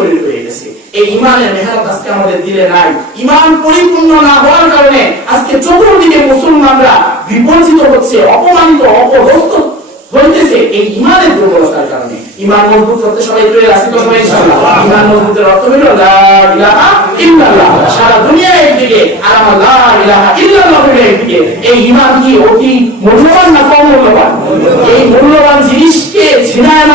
অনেক হয়ে গেছে এই ইমানের মেহনত আজকে আমাদের দিলে নাই। ইমান পরিপূর্ণ না হওয়ার কারণে আজকে চতুর্দিকে মুসলমানরা বিপর্জিত হচ্ছে, অপমানিত অপদস্ত হইতেছে এই ইমানের দুর্বলতার কারণে। ইমান মজবুত করতে সবাই তৈরি আছি তো সবাই, ইনশাআল্লাহ। ইমান মজবুতের অর্থ হলো লা ইলাহা ইল্লাল্লাহ। সারা দুনিয়া একদিকে আর আমার লা ইলাহা ইল্লাল্লাহ হলো একদিকে। এই ইমান কি অতি মূল্যবান না কম মূল্যবান এই মূল্যবান জিনিসকে ছিনায়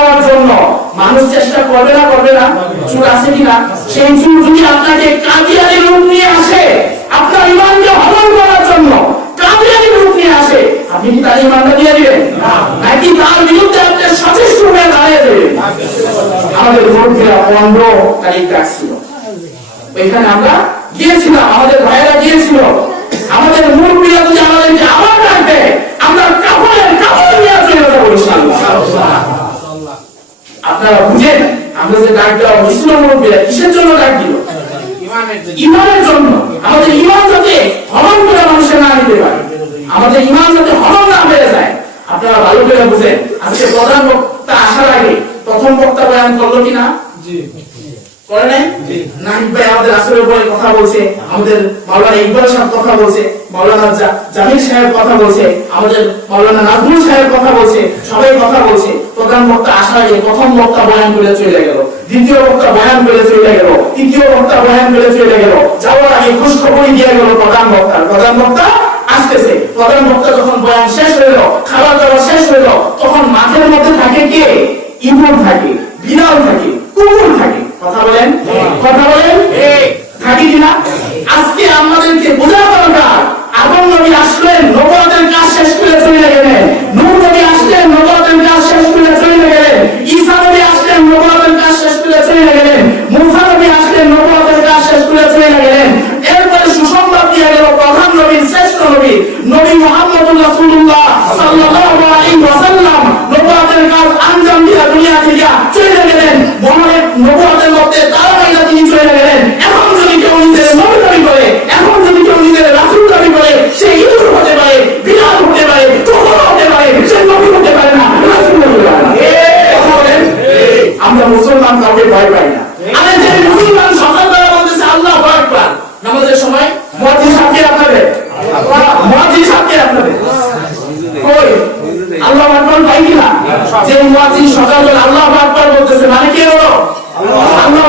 মানুষ চেষ্টা করবে না করবে না। চুর আছে কিনা? সেই চুর যদি আপনাকে কাদিয়ানি রূপ নিয়ে আসে, আপনার ইমানকে হরণ করার জন্য কাদিয়ানি রূপ নিয়ে আসে, আপনি কি তার ইমানটা দিয়ে দিবেন? নাকি তার বিরুদ্ধে আপনি সচেষ্ট হয়ে দাঁড়িয়ে দেবেন? আমাদের ভোটরা পনেরো তারিখ ডাকছিল। ওইখানে আমরা গিয়েছিলাম, আমাদের ভাইয়েরা গিয়েছিল। আমাদের মুরব্বীরা যদি আমাদেরকে আবার ডাকবে আমরা কাপড়ের কাপড় নিয়ে চলে যাব ইনশাআল্লাহ আপনারা বুঝেন আমরা যে ডাক দেওয়া হয়েছিল মুরব্বীরা কিসের জন্য ডাক দিল? ইমানের জন্য। আমাদের ইমান যাতে হরণ করে মানুষের না নিতে পারে আমাদের ইমান যাতে হরণ না হয়ে যায় আপনারা ভালো করে বুঝেন। আজকে প্রধান বক্তা আসার আগে প্রথম বক্তা বয়ান করল কিনা? করে নাই? নাহিদ ভাই আমাদের আসরের কথা বলছে আমাদের মাওলানা ইকবাল সাহেব কথা বলছে মাওলানা জামিল সাহেব কথা বলছে আমাদের মাওলানা নাজমুল সাহেব কথা বলছে সবাই কথা বলছে। প্রধান বক্তা আসার আগে প্রথম বক্তা বয়ান করে চলে গেল। দ্বিতীয় বক্তা বয়ান করে চলে গেল। তৃতীয় বক্তা বয়ান করে চলে গেল। যাওয়ার আগে খুশ খবরই দিয়ে গেল প্রধান বক্তা প্রধান বক্তা আসতেছে। প্রধান বক্তা যখন বয়ান শেষ হইল খাবার দাবার শেষ হইল তখন মাঠের মধ্যে থাকে কে? ইমন থাকে বিড়াল থাকে কুকুর থাকে। কথা বলেন? কথা আকবার নামাজের সময় মুয়াজ্জিন সাক্ষী আপনাদের। মুয়াজ্জিন সাক্ষী আপনাদের। কই? আল্লাহ আকবার পাই কিনা? যে মুয়াজ্জিন সকালবেলা আল্লাহ আকবার বলতেছে মানে কি হলো? আল্লাহ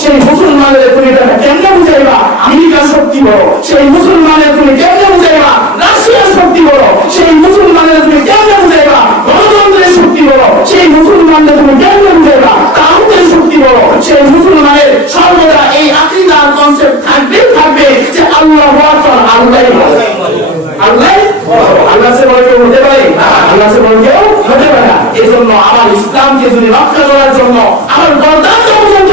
সেই মুসলমানের তুমি এটা কেমনে বুঝাইবা আমেরিকার শক্তি বড়, সেই মুসলমানের তুমি কেমনে বুঝাইবা রাশিয়ার শক্তি বড়, সেই মুসলমানের তুমি কেমনে বুঝাইবা গণতন্ত্রের শক্তি বড়, সেই মুসলমানদের তুমি কেমনে বুঝাইবা তাহুদের শক্তি বড়, সেই মুসলমানের সর্বদা এই আকিদার কনসেপ্ট থাকবে থাকবে যে আল্লাহ আল্লাহ আল্লাহ আল্লাহ সে কেউ হতে পারে? আল্লাহ সে কেউ হতে পারে না। এই জন্য আমার ইসলামকে যদি রক্ষা করার জন্য আমার গর্দান পর্যন্ত